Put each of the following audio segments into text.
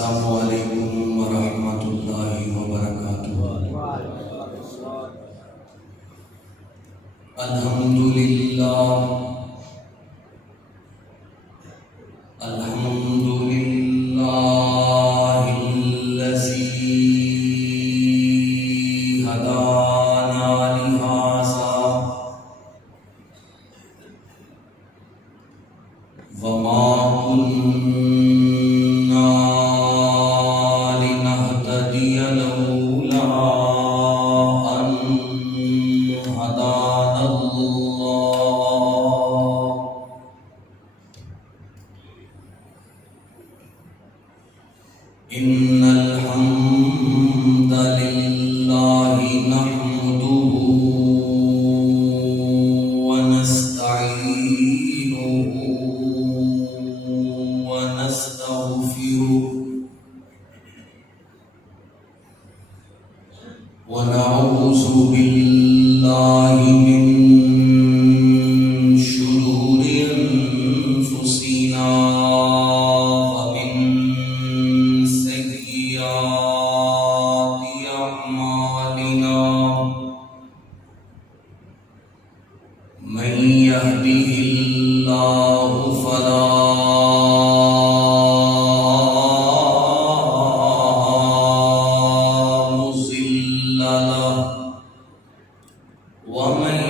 السلام علیکم ورحمۃ اللہ وبرکاتہ۔ الحمدللہ الذی ہدانا لہذا وما كنا لنهتدي لولا أن هدانا الله إن الحمد لله نحمده ونستعينه ونستغفره ونعوذ بالله من شرور أنفسنا ومن سيئات أعمالنا من يهده الله فلا مضل له ومن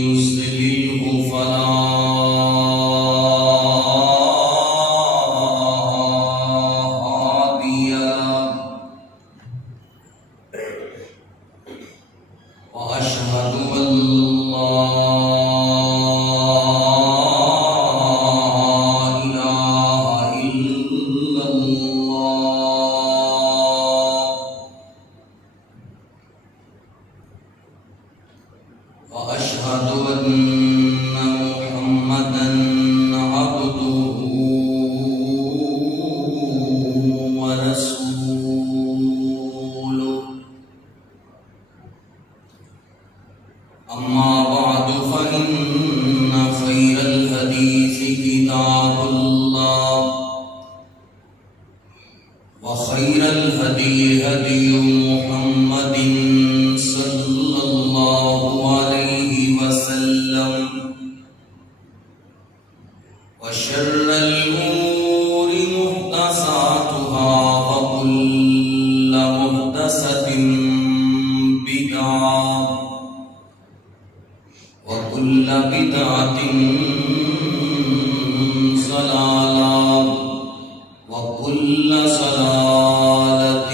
يضلله فلا هادي له وأشهد أن لا إله إلا الله وأشهد أن محمدا عبده ورسوله أما بعد فإن خير الحديث كتاب الله وخير الهدي هدي محمد صلى الله عليه وسلم وشر الأمور محدثاتها وكل محدثة بدعة وكل بدعة ضلالة وكل ضلالة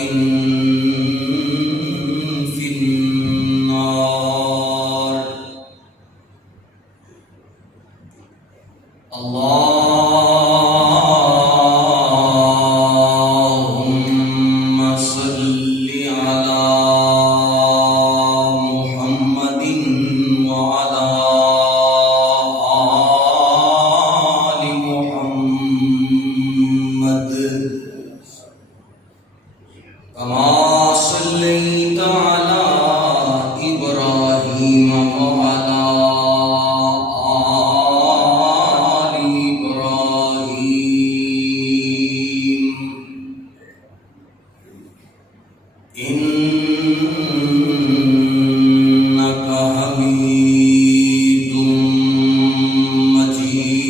في النار۔ اللهم صل على محمد وعلى آل محمد كما صليت على إبراهيم وعلى آل إبراهيم إنك حميد مجيد۔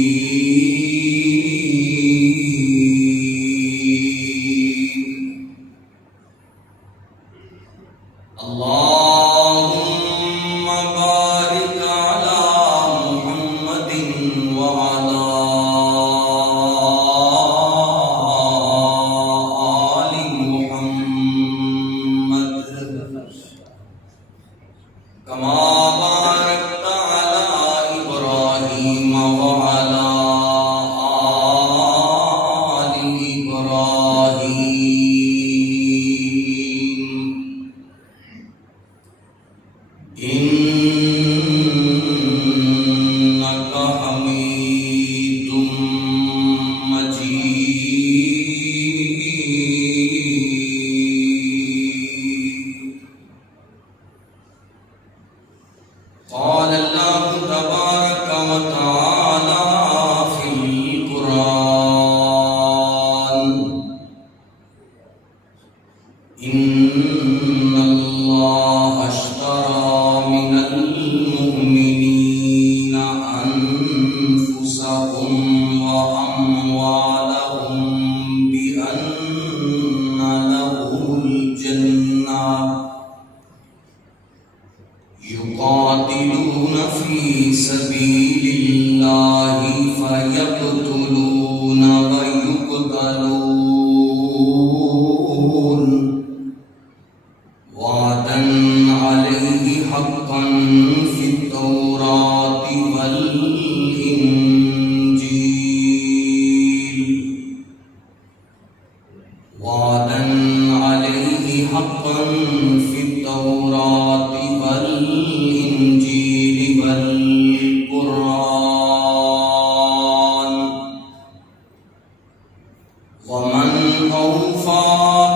ومن أوفى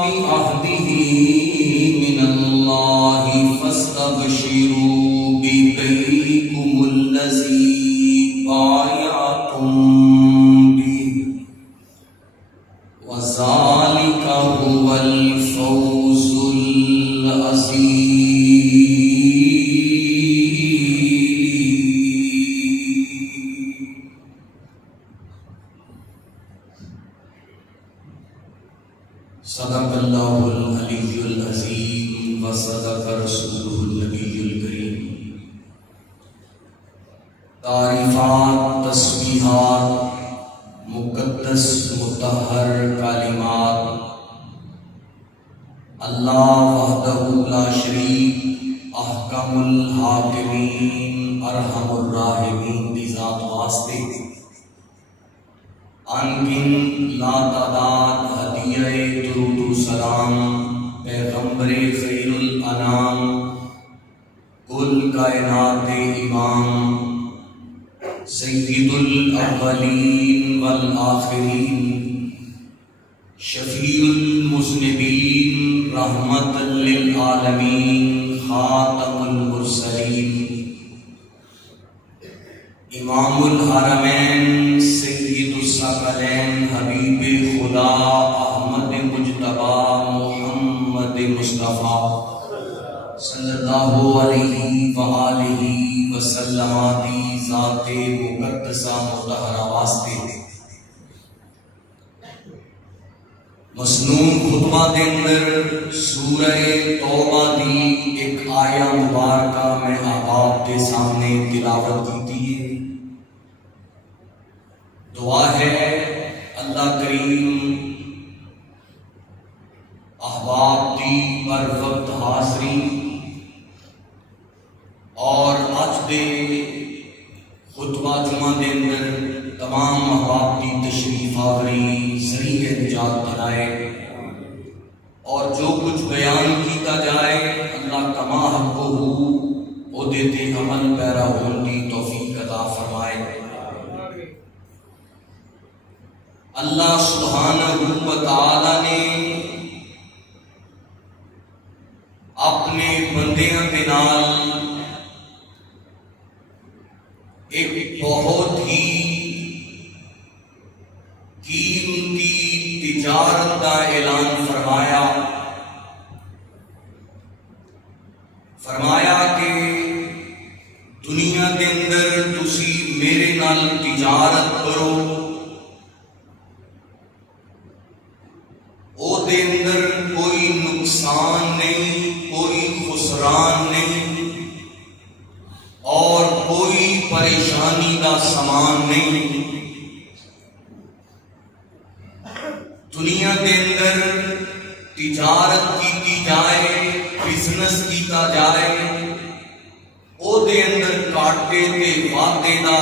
بعهده من الله فاستبشروا ببيعكم الذي بايعتم به وذلك هو الفوز العظيم. صدق اللہ العلی العظیم وصدق رسولہ النبی الکریم. تعریفات، تسبیحات، مقدس مطہر کلمات اللہ وحدہ لا شریک، احکم الحاکمین، ارحم الراحمین دی ذات واسطے انگن لا تعداد ہدیہ درود و سلام پیغمبر خیر الانام، کل کائنات امام، سید الاولین والآخرین، شفیع المذنبین، رحمت للعالمین، خاتم المرسلین، امام الحرمین، سید الثقلین، حبیب خدا احمد مجتبی محمد مصطفیٰ صلی اللہ علیہ وآلہ وسلم دی ذات مقدسہ مطہرہ واسطے مسنون خطبہ دے اندر سورہ توبہ دی ایک آیہ مبارکہ میں آپ کے سامنے تلاوت کی ہے. دعا ہے اللہ کریم احباب دی بر وقت حاضری اور اج دے خطبہ جمعہ دے اندر تمام احباب دی تشریف آوری ذریعہ نجات بنائے اور جو کچھ بیان کیتا جائے اللہ کما حقہ او دیتے عمل پیرا ہون کی توفیق عطا فرمائے. اللہ سبحانہ و تعالی نے اپنے بندیاں کے نال ایک بہت ہی قیمتی تجارت کا اعلان فرمایا کہ دنیا کے اندر تسی میرے نال تجارت کرو، او دے اندر کوئی نقصان نہیں، کوئی خسران نہیں اور کوئی پریشانی کا سامان نہیں. دنیا کے اندر تجارت کی جائے، بزنس کیتا جائے، او دے اندر کاٹے تے وعدے دا،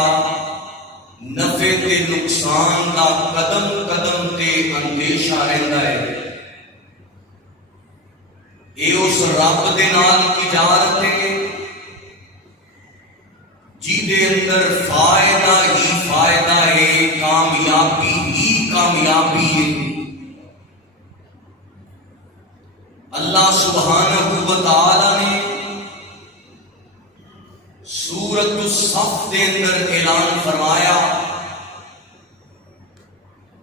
نفع تے نقصان دا قدم قدم تے اندیشہ رہندا ہے. اے اس رب دے نال تجارت ہے جی دے اندر فائدہ ہی فائدہ ہے، کامیابی ہی کامیابی ہے. اللہ سبحانہ و تعالی نے سورۃ الصف دے اندر اعلان فرمایا،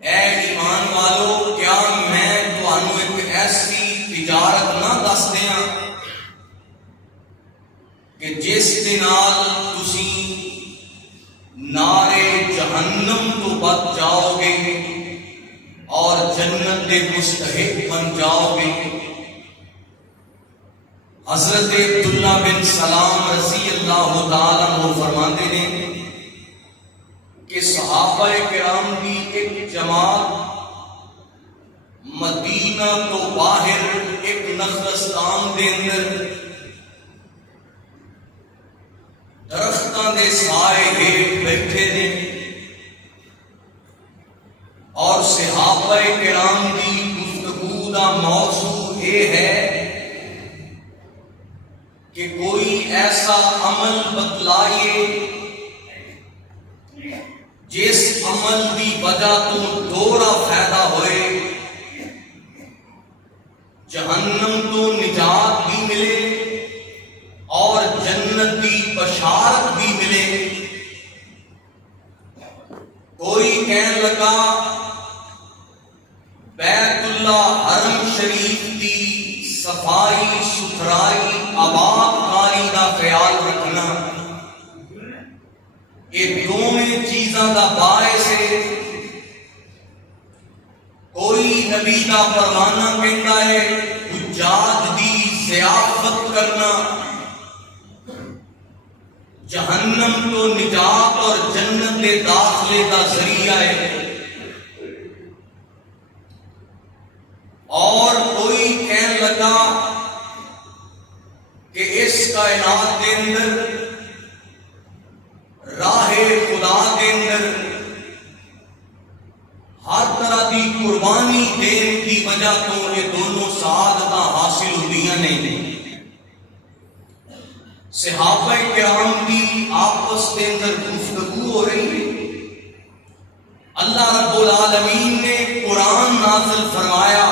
اے ایمان والو کیا میں تانوں ایک ایسی تجارت نہ دس دیاں کہ جس دے نال تسی نارے جہنم تو بچ جاؤ گے اور جنت دے مستحق بن جاؤ گے. حضرت عبداللہ بن سلام رضی اللہ تعالیٰ عنہ فرماتے ہیں کہ صحابہ کرام کی ایک جماعت مدینہ تو باہر ایک نخلستان دے اندر درختاں دے سائے ہیٹھ بیٹھے نے اور صحابہ کرام کی گفتگو دا موضوع یہ ہے کہ کوئی ایسا عمل بتلائیے جس عمل دی وجہ تو دوہرا فائدہ ہوئے جہنم تو نجات بھی ملے اور جنت کی بشارت بھی ملے۔ کوئی کہنے لگا بیت اللہ حرم شریف کی صفائی ستھرائی آباد کاری کا خیال رکھنا یہ دونوں چیزاں کا باعث ہے۔ کوئی نبی کا پروانہ کہتا ہے حجاج دی ضیافت کرنا، جہنم تو نجات اور جنت کے داخلے کا ذریعہ ہے۔ اور کوئی کہنے لگا کہ اس کائنات کے اندر راہ خدا کے اندر ہر طرح کی قربانی دین کی وجہ تو یہ دونوں سعادت حاصل ہوندیاں نہیں۔ صحابہ کرام کی آپس کے اندر گفتگو ہو رہی ہے، اللہ رب العالمین نے قرآن نازل فرمایا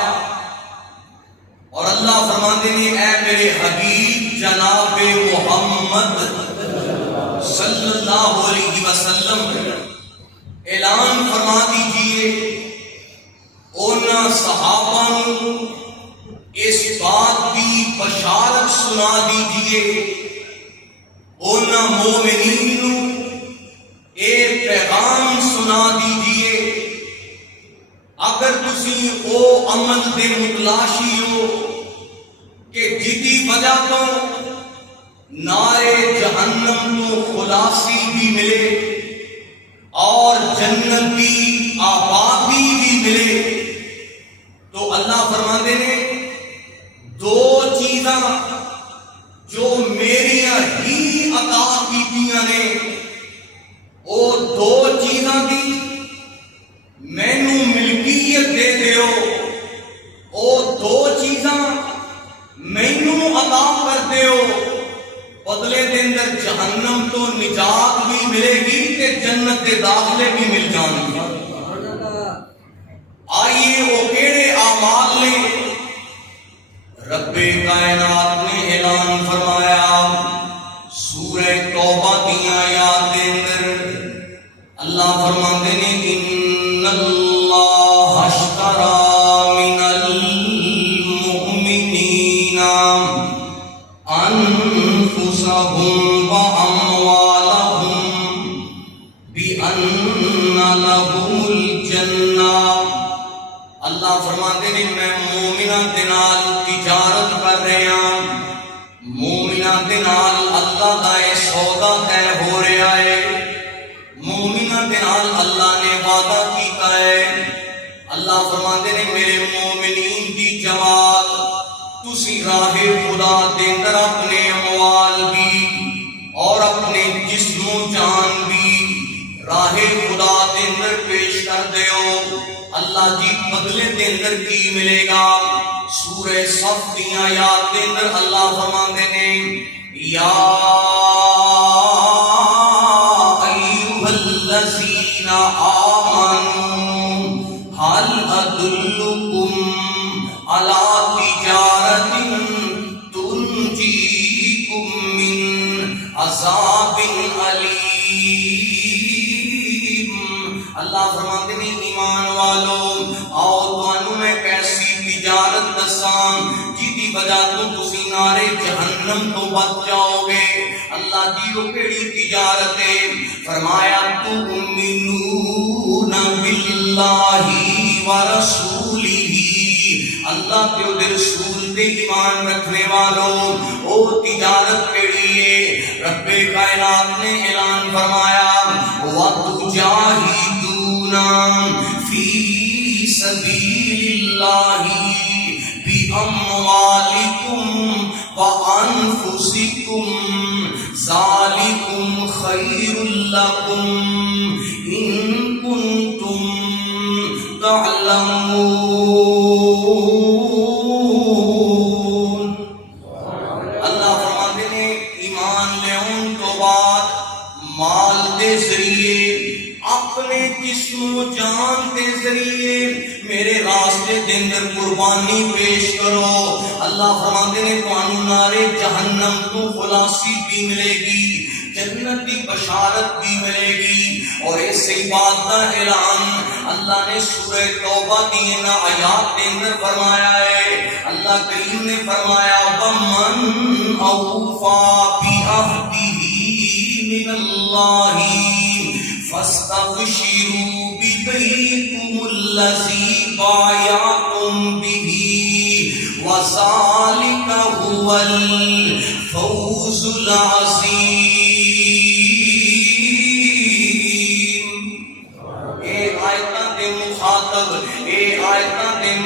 اور اللہ فرماتے ہیں اے میرے حبیب جناب محمد صلی اللہ علیہ وسلم اعلان فرما دیجئے اونا صحابہ نو اس بات کی بشارت سنا دیجئے، اونا مومنین نو اے پیغام سنا دیجئے، اگر تسی او عمل دے متلاشی ہو کہ جدی وجہ تو نارے جہنم تو خلاصی بھی ملے اور جنت کی آبادی بھی ملے، تو اللہ فرماتے ہیں دو چیزاں جو میریاں ہی عطا کیتیاں نے، او دو چیزاں دی مینو ملکیت دے دیو، او دو چیزاں مینو عطا کر دیو، بدلے دے اندر جہنم تو نجات بھی ملے گی تے جنت کے داخلے بھی مل جان گے۔ آئیے وہ کیڑے اعمال نے؟ رب کائنات نے اعلان فرمایا سورہ توبہ کی آیات کے اندر اللہ فرماتے ہیں ان اللہ اشتری من المؤمنین انفسهم واموالهم بان لهم الجنہ۔ اللہ فرماتے ہیں میں مومناں دے نال تجارت کر رہا ہوں، مومناں دے نال اللہ دا اے سودا طے ہو رہا ہے، مومناں دے نال اللہ نے وعدہ کیتا ہے۔ اللہ فرماتے ہیں میرے مومنین دی جماعت تسی راہ خدا دے اندر اپنے اموال بھی اور اپنے جسم و جان بھی راہ خدا دے اندر پیش کر دیو، اللہ جی بدلے دے اندر کی ملے گا؟ سورہ صف کی آیات دے اندر اللہ فرماتے ہیں یا ایھا الذین آمنوا هل ادلکم علی تجارۃ تنجیکم من عذاب علیم۔ اللہ فرماتے ہیں ایمان والو آؤ تانوں میں کیسی تجارت دساں جدی وجہ تو تسی نارے جہنم تو بچ جاؤ گے۔ اللہ جی وہ کیڑی تجارت ہے؟ فرمایا تؤمنون باللہ ورسولہ، اللہ کے اور رسول دے ایمان رکھنے والوں او تجارت کیڑی ہے؟ رب کائنات نے اعلان فرمایا وَتُجَاهِدُونَ فِي سَبِيلِ اللَّهِ بِأَمْوَالِكُمْ وَأَنفُسِكُمْ ذَلِكُمْ خَيْرٌ لَكُمْ إِن كُنتُمْ تعلمون۔ اللہ فرماتے ہیں ایمان لے ان تو بعد مال دے ذریعے اپنے جسم و جان دے ذریعے میرے راستے واسطے دے اندر قربانی پیش کرو۔ اللہ فرماتے نے تانوں نارے جہنم تو خلاصی بھی ملے گی، جنت کی بشارت بھی ملے گی۔ اور اس بات کا اعلان اللہ نے سورہ توبہ کی ان آیات کے اندر فرمایا ہے۔ اللہ کریم نے فرمایا وَمَنْ أَوْفَىٰ بِعَهْدِهِ مِنَ اللَّهِ فَاسْتَبْشِرُوا بِبَيْعِكُمُ الَّذِي بَايَعْتُمْ بِهِ وَذَلِكَ هُوَ الْفَوْزُ الْعَظِيمُ۔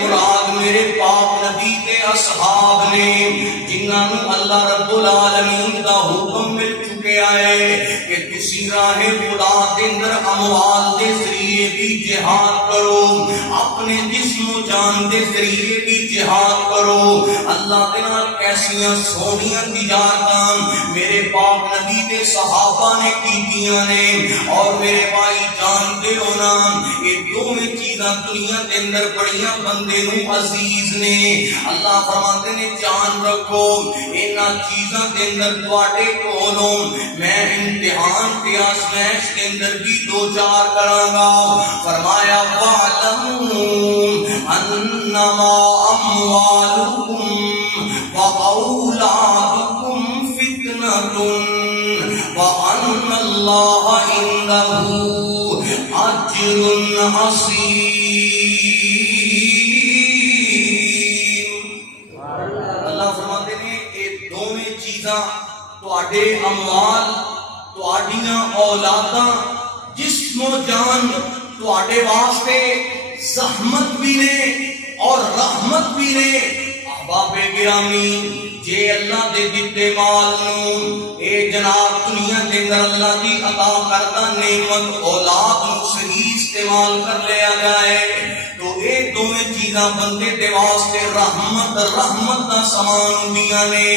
مراد میرے پاک نبی دے اصحاب نے جنہاں نو اللہ رب العالمین دا حکم مل چکیا ہے کہ تسی راہ خدا دے اندر اموال دے ذریعے بھی جہاد کرو، اپنے جسم و جان دے ذریعے بھی جہاد کرو۔ اللہ دے نال کیسیاں سونیاں تجارتاں میرے پاک نبی دے صحابہ نے کیتیاں نے، اور میرے بھائی جانتے ہو نا یہ دونوں چیزاں دنیا دے اندر بڑیاں بندے نو عزیز نے۔ اللہ فرماتے نے جان رکھو انہاں چیزاں دے اندر تواڈے کولوں میں امتحان تے آزمائش کے اندر بھی دو چار کراں گا۔ فرمایا وَاعْلَمُوا أَنَّمَا أَمْوَالُكُمْ وَأَوْلَادُكُمْ فِتْنَةٌ وَأَنَّ اللَّهَ عِندَهُ أَجْرٌ عَظِيمٌ۔ تواڈے اموال، تواڈیاں اولاداں، جسم و جان تواڈے واسطے زحمت بھی نے اور رحمت بھی نے۔ احباب گرامی جے اللہ دے دتے مال نو اے جناب دنیا دے اندر اللہ دی عطا کردہ نعمت اولاد نو صحیح استعمال کر لیا جائے تو اے دونوں چیزاں بندے دے واسطے رحمت دا سامان ہوندیاں نے،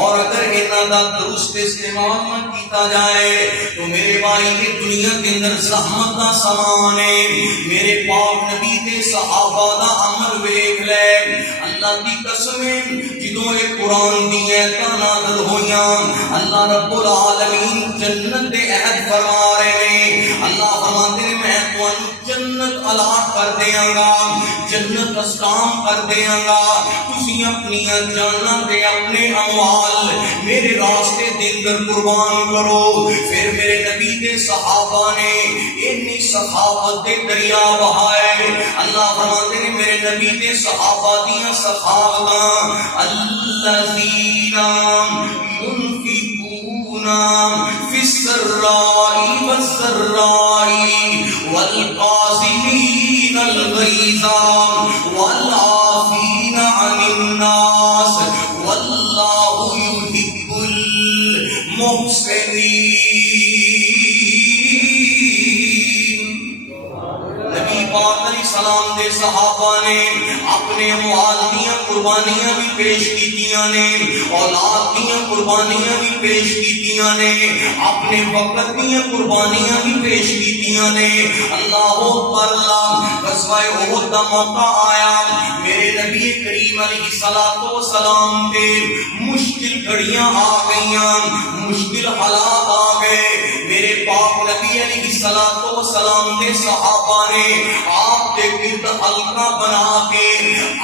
اور اگر انہاں دا درست استعمال نہ کیتا جائے تو میرے بھائی یہ دنیا کے اندر زحمت دا سامان ہے۔ میرے پاک نبی دے صحابہ دا عمل ویکھ لے، اللہ دی قسم جدوں یہ قرآن دی آیتاں نازل ہویاں اللہ رب العالمین جنت دے عہد فرما رہے ہیں۔ اللہ فرماتے ہیں میں تانوں جنت الاٹ کر دیاں گا، جنت اسکام کر دیاں گا، تسی اپنی جاناں تے اپنے اموال میرے راستے دے اندر قربان کرو۔ پھر میرے نبی دے صحابہ نے اتنی سخاوت دے دریا بہائے۔ اللہ فرماتے ہیں میرے نبی دے صحابہ دیاں سخاوتاں الذین ينفقون في السراء والضراء والقاظمين الغيظ والعافين عن الناس والله يحب المحسنين۔ نبی پاک علیہ السلام دے صحابہ نے اپنے اموال دیاں قربانیاں بھی پیش کیتیاں نے، اولاد دیاں قربانیاں بھی پیش کیتیاں نے، اپنے وقت دیاں قربانیاں بھی پیش کیتیاں نے۔ اللہ اکبر، غزوہ احد دا موقع آیا، میرے نبی کریم علیہ السلام دے مشکل گھڑیاں آ گئیاں، مشکل حالات آ گئے۔ میرے پاک نبی علیہ السلام دے صحابہ نے آپ کے گرد حلقہ بنا کے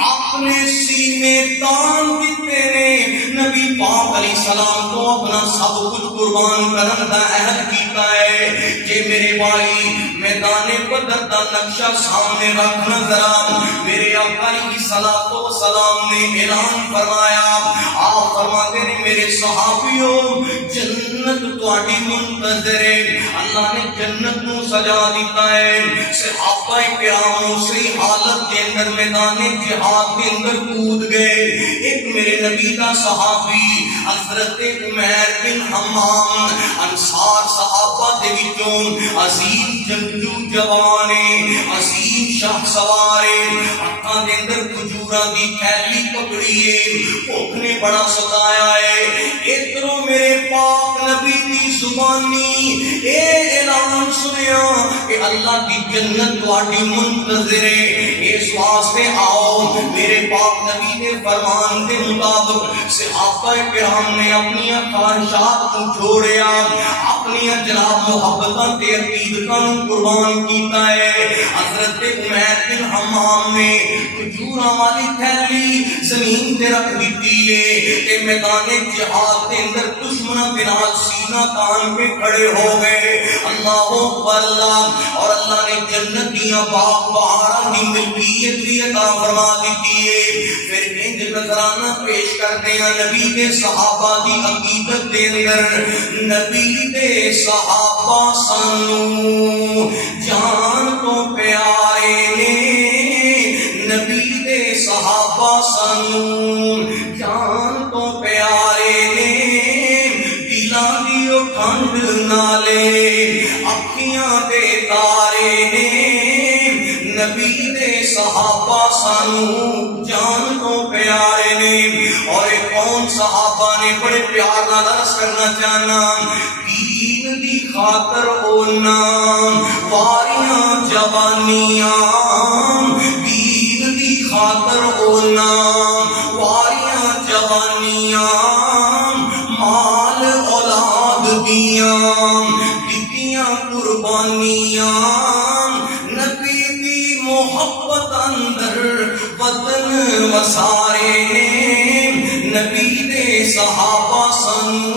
اپنے سینے تان دیتے نے، نبی پاک علیہ السلام کو اپنا سب کچھ قربان کرن دا عہد کیتا ہے۔ کہ میرے بھائی میدان بدر دا نقشہ سامنے رکھنا ذرا، میرے آقا علیہ السلام نے اعلان فرمایا، آپ فرماتے ہیں میرے صحابیوں جنت تواڈی منتظر ہے۔ اللہ نے جنت نو سجا دیتا ہے۔ صحابہ کرام اسی حالت کے اندر میدان جہاد کے اندر کود گئے۔ ایک میرے نبی کا صحابی حضرت عمیر بن حمام انصار صحابہ دے وچوں عظیم جنگجو جوان عظیم شاہ سوار ہاتھاں دے اندر کھجوراں دی تھیلی پکڑی ہے، بھوک نے بڑا ستایا ہے۔ ادھروں میرے پاک نبی دی زبانی اے اعلان سنیا کہ اللہ کی جنت تواڈی منتظر ہے۔ اس واسطے آؤ میرے پاک نبی کے فرمان کے مطابق صحابہ کرام نے اپنی خواہشات کو چھوڑیا، اپنی جناب محبتاں تے عقیدتاں قربان کیتا ہے۔ حضرت عمیر بن حمام نے کھجوراں والی تھیلی زمین تے رکھ دیتی ہے تے میدان جہاد کے اندر دشمنوں کے نال سینہ تان کے کھڑے ہو گئے۔ اللہ اکبر اللہ، اور اللہ نے جنت دیاں باغ بہاراں دی ملکیت بھی عطا فرما دیتی ہے۔ پھر انج نذرانہ پیش کرتے ہیں نبی دے صحابہ دی عقیدت دے اندر، نبی دے صحابہ سانو جان تو پیارے نے، نبی دے صحابہ سانو جان تو پیارے نے، دلاں دی او ٹھنڈ نالے اکھیاں دے تارے نے، نبی دے صحابہ سانو جان تو پیارے نے۔ اور ایک کون صحابہ نے بڑے پیار نال عرض کرنا چاہنا، دین دی خاطر اونا واریاں جوانیاں، دین دی خاطر اونا واریاں جوانیاں، مال اولاد دیاں دتیاں قربانیاں، نبی دی محبت اندر وطن وسارے نے، نبی دے صحابہ سانو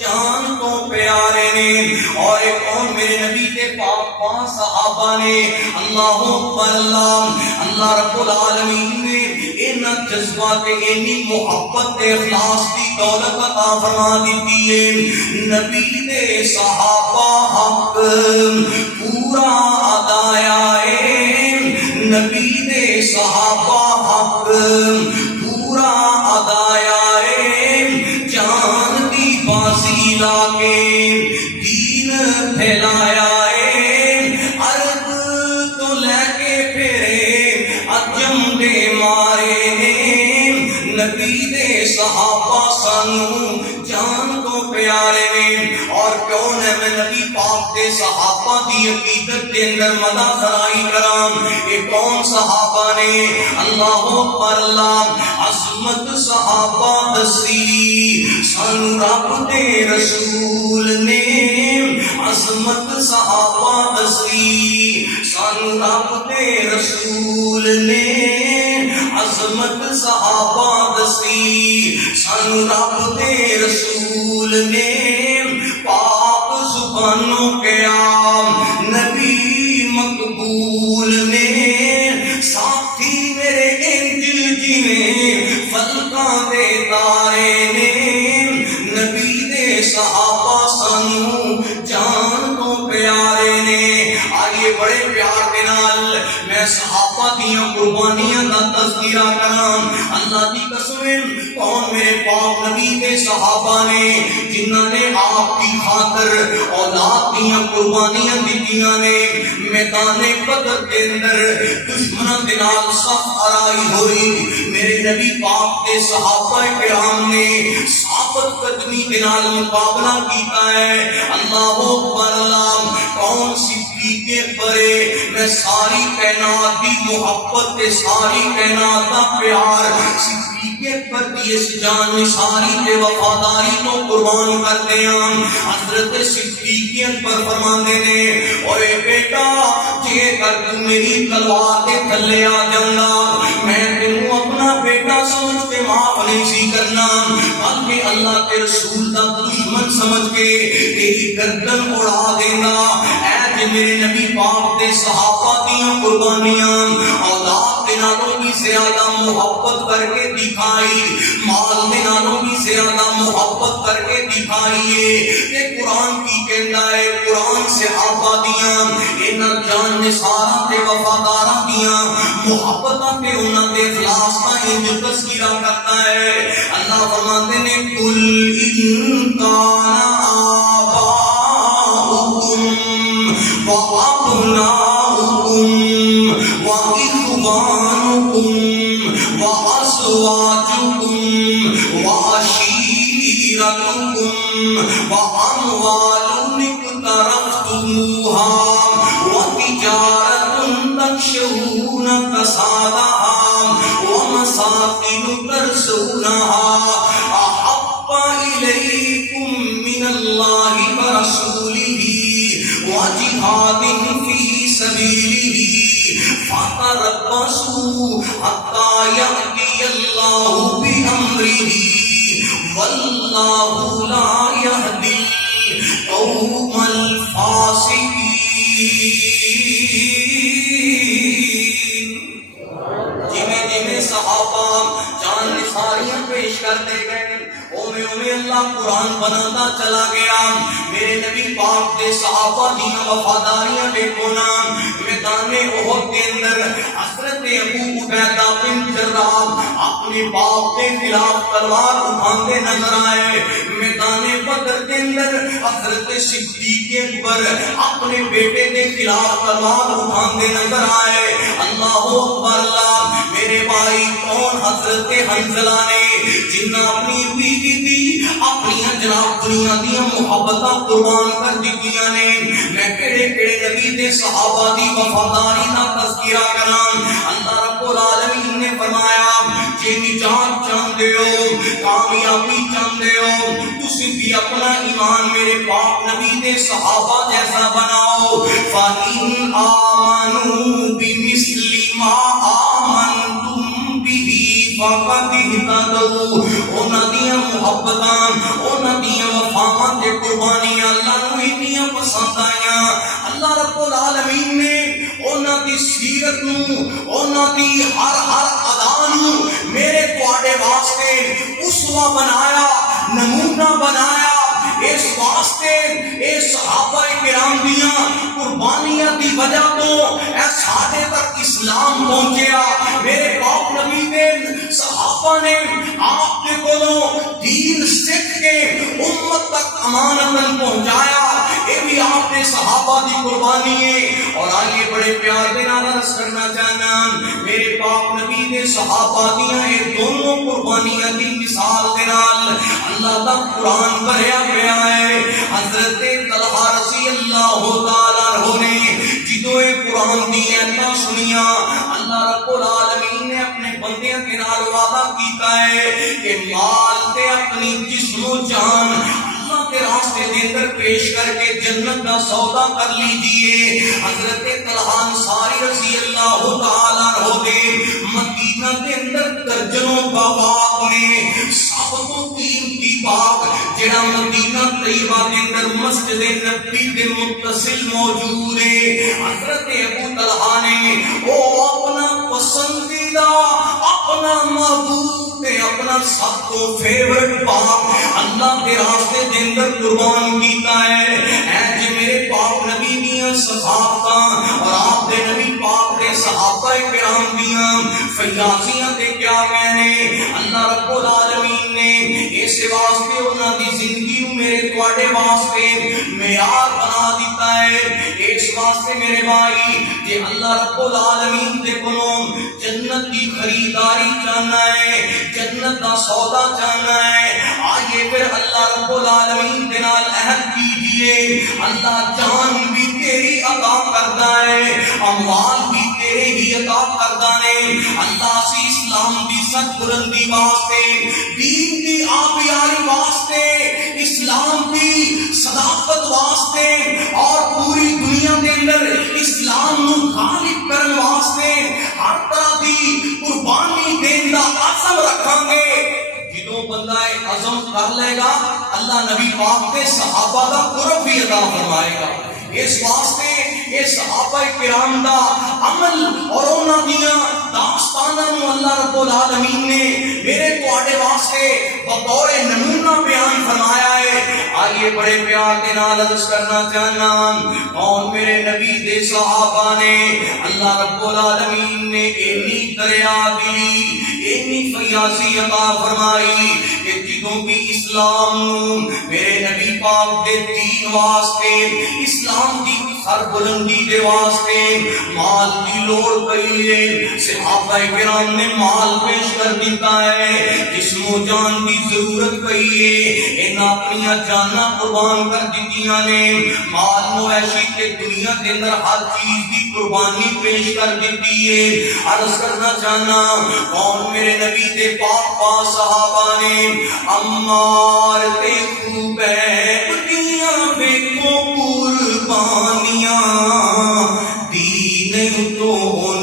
جان تو پیارے نے۔ اور ایک اور میرے نبی دے پاک پانچ صحابہ نے، اللہ اکبر اللہ، اللہ رب العالمین نے انہاں جذبات اینی محبت تے اخلاص دی دولت عطا فرما دیتی ہے۔ نبی دے صحابہ حق پورا ادایا ہے، نبی دے صحابہ حق پورا ادایا ہے، جان دی بازی لا کے دین پھیلایا ہے، عرب تو لے کے پھرے عجم دے مارے نے، نبی دے صحابہ سانو جان کو پیارے نے۔ اور کون ہے میں نبی پاک دے صحابہ دی عقیدت کے اندر مدہ خرائی کرام، یہ کون صحابہ نے، اللہ اکبر اللہ، عظمت صحابہ دسی سانو رب دے رسول نے، عظمت صحابہ دسی سانو رب دے رسول نے، عظمت صحابہ دسی سانو رب دے رسول نے، پاک زبانوں کے عام نبی مقبول نے، ساتھی میرے انج جنہیں فلکاں دے تارے نے، نبی دے صحابہ سانو جان تو پیارے نے۔ آئیے بڑے پیار کے نال میں صحابہ دیاں قربانیاں دا تذکرہ کرام۔ اللہ دی قسم کون میرے پاک نبی دے صحابہ نے جنہاں نے آپ کی خاطر اولاد دیاں قربانیاں دیتیاں نے، میدان بدر کے اندر دشمنوں کے نال صف آرائی ہوئی، میرے نبی پاک کے صحابہ کرام نے ثابت قدمی کے نال مقابلہ کیتا ہے۔ اللہ اکبر اللہ، کون صدیق بڑے، میں ساری کائنات دی محبت تے ساری کائنات دا پیار صدیق پر دی اس جان نثاری تے وفاداری تو قربان کرتے ہیں۔ حضرت صدیق پر فرماندے نے، اوے بیٹا جے کر تو میری تلوار دے تھلے آ جاندا، میں تینوں اپنا بیٹا سمجھ کے معاف نہیں سی کرنا، بلکہ اللہ کے رسول دا دشمن سمجھ کے تیری گردن اڑا دینا۔ اے جے میرے نبی پاک دے صحابہ دیاں قربانیاں اولاد کے نالوں بھی زیادہ محبت کر کے دکھائی، مال کے نالوں بھی زیادہ محبت کر کے دکھائیے کہ قرآن کی کہنا ہے، قرآن صحابہ دیاں انہاں جان نثاراں تے وفاداراں دیاں محبتاں تے انہاں دے اخلاص کا انج تذکرہ کرتا ہے۔ اللہ فرماتے نے، کل ان کان آباؤکم وابناؤکم واخوانکم وازواجکم وعشیرتکم واموال اقترفتموها وتجارة تخشون کسادها تنصرونها احب الیکم من اللہ ورسولہ وجہاد فی سبیلہ فتربصوا حتی یأتی اللہ بأمرہ واللہ لا یہدی القوم الفاسقین. جمیں جمیں صحابہ جان نثاریاں پیش کرتے گئے اوے اوے اللہ قرآن بناتا چلا گیا. میرے نبی پاک دے صحابہ دیاں وفاداریاں دیکھو نا. میدان احد کے اندر حضرت ابو عبیدہ بن جراح اپنے باپ کے خلاف تلوار اٹھاندے نظر آئے. میدان بدر کے اندر حضرت صدیق اکبر اپنے بیٹے کے خلاف تلوار اٹھاندے نظر آئے. اللہ اکبر اللہ. میرے بھائی کون حضرت حنظلہ نے جنہ اپنی بیوی دی اپنی جناب دنیا دیا محبتاں قربان کر دتیاں نے. میں کیڑے کیڑے نبی دے صحابہ دی وفاداری دا تذکرہ کراں. اللہ رب العالمین نے فرمایا جے نجات چاہندے ہو کامیابی چاہندے ہو تسی بھی اپنا ایمان میرے پاک نبی دے صحابہ جیسا بناؤ. فَإِنْ آمَنُوا بِمِثْلِ مَا آمَنْتُمْ بِهِ فَقَدِ اهْتَدَوْا. انہاں دیاں محبتاں انہاں دیاں وفاواں تے قربانیاں اللہ نوں انیاں پسند آئیاں. اللہ رب العالمین نے انہاں دی سیرت نوں انہاں دی ہر ادا نوں میرے تواڈے واسطے اسوہ بنایا نمونہ بنایا. اس واسطے اے صحابہ کرام دیاں قربانیاں دی وجہ تو اے ساڈے تک اسلام پہنچیا. میرے پاک نبی دے صحابہ نے آپ کے کولوں دین سکھ کے امت تک امانتاً پہنچایا. یہ بھی آپ نے صحابہ دی قربانی ہے. اور آئیے بڑے پیار دے نال عرض کرنا چاہنا میرے پاک نبی دے صحابہ دیاں یہ دونوں قربانیاں دی مثال دے نال اللہ دا قرآن بھریا گیا ہے. حضرت طلحہ رضی اللہ تعالیٰ عنہ نے جدوں یہ قرآن دی ایتاں سنیاں اللہ رب العالمین نے اپنے بندیاں کے نال وعدہ کیتا ہے کہ مال تے اپنی جسم و جان اللہ کے راستے دے اندر پیش کر کے جنت کا سودا کر لیجئے. حضرت طلحہ انصاری رضی اللہ تعالیٰ عنہ دے مدینہ کے اندر درجنوں باغات نے سب تو قیمتی باغ جڑا مدینہ طیبہ کے اندر مسجد نبی کے متصل موجود ہے. حضرت ابو طلحہ نے وہ اپنا پسندیدہ اپنا محبوب تے اپنا سب کو فیورٹ باغ اللہ کے راستے دے اندر قربان کیتا ہے. اے جی میرے پاک نبی دیاں صحابتاں اور آپ دے نبی پاک دے صحابہ کرام دیاں فیاضیاں تے کیا کہنے. اللہ رب العالمین نے اس واسطے انہاں دی زندگی نوں میرے تواڈے واسطے معیار بنا دیتا ہے. اس واسطے میرے بھائی جے اللہ رب العالمین دے کولوں جنت کی خریداری چاہنا ہے جنت کا سودا چاہنا ہے آئیے پھر اللہ رب العالمین دے نال عہد کیجئے. اللہ جان بھی تیری عطا کردا ہے اموال بھی تیرے ہی عطا کردا ہے. اللہ سی اسلام دی سچ بلندی واسطے دین دی آبیاری واسطے اسلام دی صداقت واسطے اور پوری دنیا کے اندر اسلام نو غالب کرن واسطے ہر طرح دی قربانی دین دا عزم رکھاں گے. جدوں بندہ عزم کر لے گا اللہ نبی پاک کے صحابہ دا قرب بھی عطا فرمائے گا. اس واسطے یہ صحابہ کرام دا عمل اور انہاں دیاں داستاناں نوں اللہ رب العالمین نے میرے تواڈے واسطے بطور نمونہ بیان فرمایا ہے. آئیے بڑے پیار دے نال عرض کرنا چاہنا کون میرے نبی دے صحابہ نے اللہ رب العالمین نے اینی دریا دی اینی فیاضی عطا فرمائی کہ جدوں بھی اسلام میرے نبی پاک دے دین واسطے اسلام دی سر بلندی دے واسطے مال دی لوڑ پئی ہے، صحابہ کرام نے مال پیش کر دیتا ہے، جسم و جان دی ضرورت پئی ہے، انہاں اپنی جاناں قربان کر دیتیاں نے، مال مویشی کے دنیا کے اندر ہر چیز کی قربانی پیش کر دیتی ہے۔ عرض کرنا چاہنا کون میرے نبی دے پاک پاک صحابہ نے عمار تے خبیب دیاں ویکھو قربانیاں، دین تو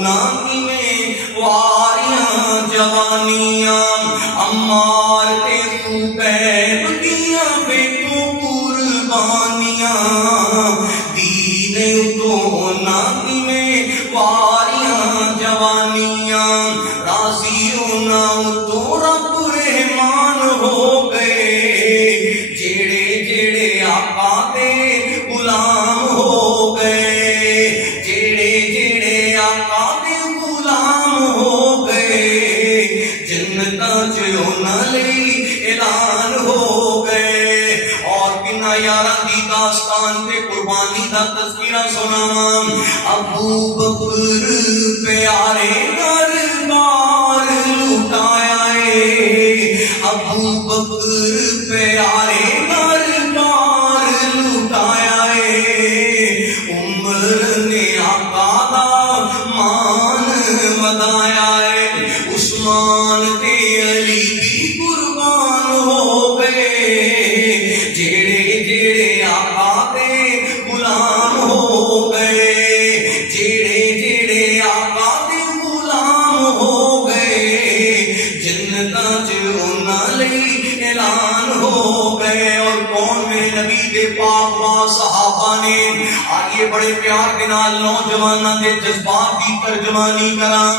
نہ کیویں واریاں جوانیاں، عمار تے خبیب دیاں ویکھو قربانیاں، دین تو نہ کیویں واریاں جوانیاں، راضی ہونا تو رب رحمان ہو گئے، جیڑے جیڑے آقا دے غلام ہو گئے، جیڑے جیڑے آقا دے غلام ہو گئے، جنتاں چ انہاں لئی اعلان ہو گئے۔ اور کنا یاراں دی داستان تے قربانی دا تذکرہ سناواں، ابو بکر پیارے دربار لٹایا ہے، ابو بکر پیارے دربار لٹایا ہے، عمر نے آقا دا مان ودایا ہے، عثمان تے علی بھی قربان ہو گئے، جیڑے جیڑے آقا دے غلام ہو گئے، جیڑے جیڑے آقا دے غلام ہو گئے، جنتاں چ انہاں لئی اعلان ہو گئے۔ اور کون میرے نبی دے پاک پاک صحابہ نے، آئیے بڑے پیار کے نال نوجواناں دے جذبات کی ترجمانی کراں،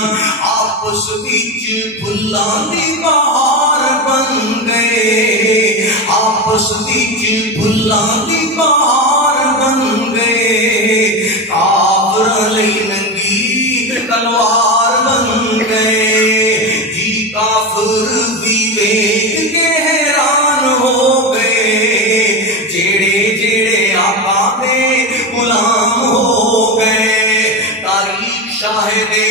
آپس وچ پھلاں دی بہار بن گئے، آپس وچ پھلاں دی بہار بن گئے، کافراں لئی ننگی تلوار بن گئے، جی کافر بھی ویکھ کے حیران ہو گئے، جیڑے جیڑے آقا دے غلام ہو گئے۔ تاریخ شاہدے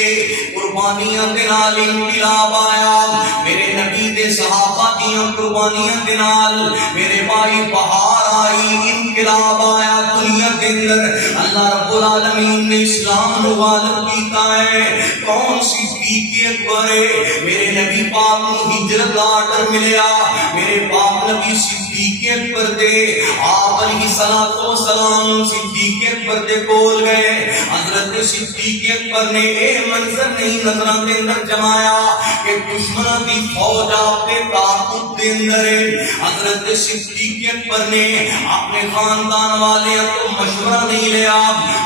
قربانیاں دے نال انقلاب آیا، میرے نبی دے صحابہ دیاں قربانیاں دے نال میرے بھائی بہار آئی، انقلاب آیا دنیا کے اندر۔ اللہ رب العالمین نے اسلام نو غالب کیتا ہے۔ کون صدیق اکبر ہے؟ میرے نبی پاک نو ہجرت دا آرڈر ملیا، میرے پاک نبی صدیق اکبر دے آپ علیہ الصلوۃ والسلام صدیق اکبر دے کول گئے۔ حضرت صدیق اکبر نے اے منظر نہیں نظراں دے اندر جمایا کہ دشمناں دی فوج آپ دے تعاقب دے اندر ہے۔ حضرت صدیق اکبر نے اپنے خاندان والے تو مشورہ نہیں لیا،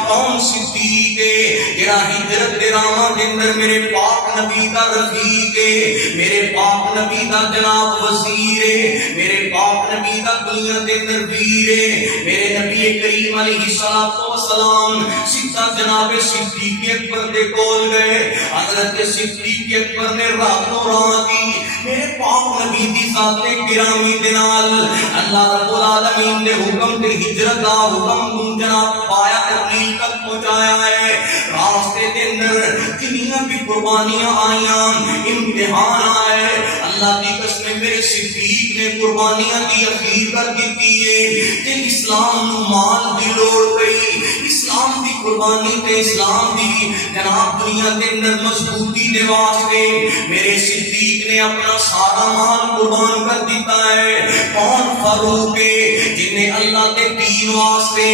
کون صدیق ہے جڑا ہجرت دے راواں دے اندر میرے پاک نبی دا رفیق ہے، میرے پاک نبی دا جناب وزیر ہے، میرے پاک نبی دا دنیا دے اندر ویر ہے، میرے نبی کریم علیہ الصلوۃ والسلام سیدھا جناب صدیق اکبر دے کول گئے۔ حضرت صدیق اکبر نے راتوں رات ہی میرے پاک نبی دی ذات گرامی دے نال اللہ رب العالمین دے حکم تے ہجرت دا حکم جناب پایا تبلیغ تک پہنچایا ہے۔ راستے دے اندر جنیاں بھی قربانیاں آئیاں، امتحان آئے، اللہ دی قسم میرے صدیق نے قربانیاں دی اخیر کر دیتی ہے تے اسلام نو مال دی لوڑ پئی، اسلام دی قربانی تے اسلام دی جناب دنیا دے اندر مضبوطی دے واسطے میرے صدیق نے اپنا سارا مال قربان کر دیتا ہے۔ کون فاروق ہے جن نے اللہ کے دین واسطے